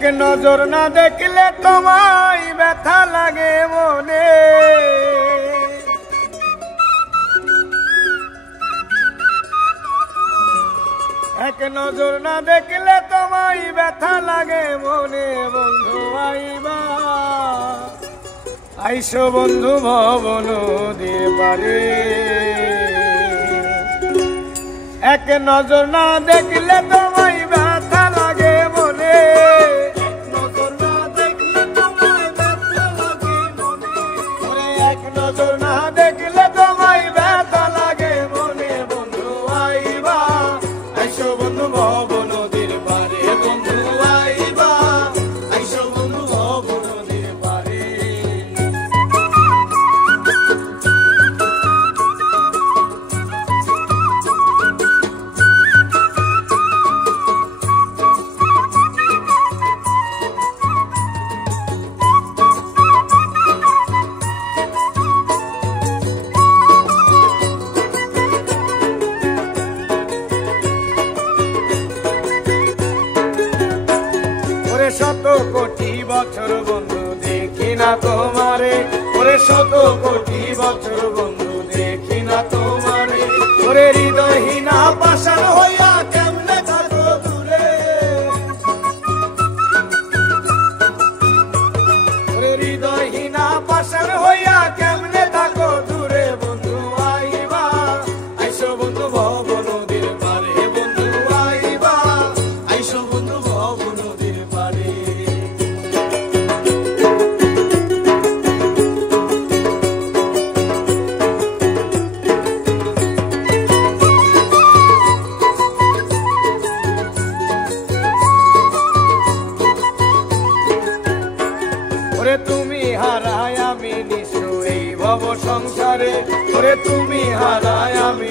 এক নজর না দেখলে তোমায় ব্যথা লাগে মনে, এক নজর না দেখলে তোমায় ব্যথা লাগে মনে। বন্ধু আইবা আইসো বন্ধু ভবন নদীর পারে, এক নজর না দেখলে তোমায় ব্যথা লাগে মনে, এক নজর না দেখলে তোমায় ব্যথা লাগে মনে, এক নজর না দেখলে তোমায় ব্যথা লাগে মনে। বন্ধু আইবা আইসো বন্ধু ভবন নদীর পারে, বন্ধু আইবা আইসো বন্ধু ভবন নদীর পারে। শত কোটি বছর বন্ধু দেখি না তোমারে, ওরে শত কোটি বছর বন্ধু দেখি না তোমারে, ওরে হৃদয়হীনা পাষাণ হইয়া কেমনে থাকো দূরে, ওরে হৃদয়হীনা পাষাণ হইয়া কেমনে থাকো দূরে। বন্ধু আইবা আইসো বন্ধু ভবন নদীর পারে, বন্ধু আইবা আইসো বন্ধু ভবন নদীর পারে। ওরে তুমি হারায় আমি নিঃস্ব এই ভব সংসারে, ওরে তুমি হারায় আমি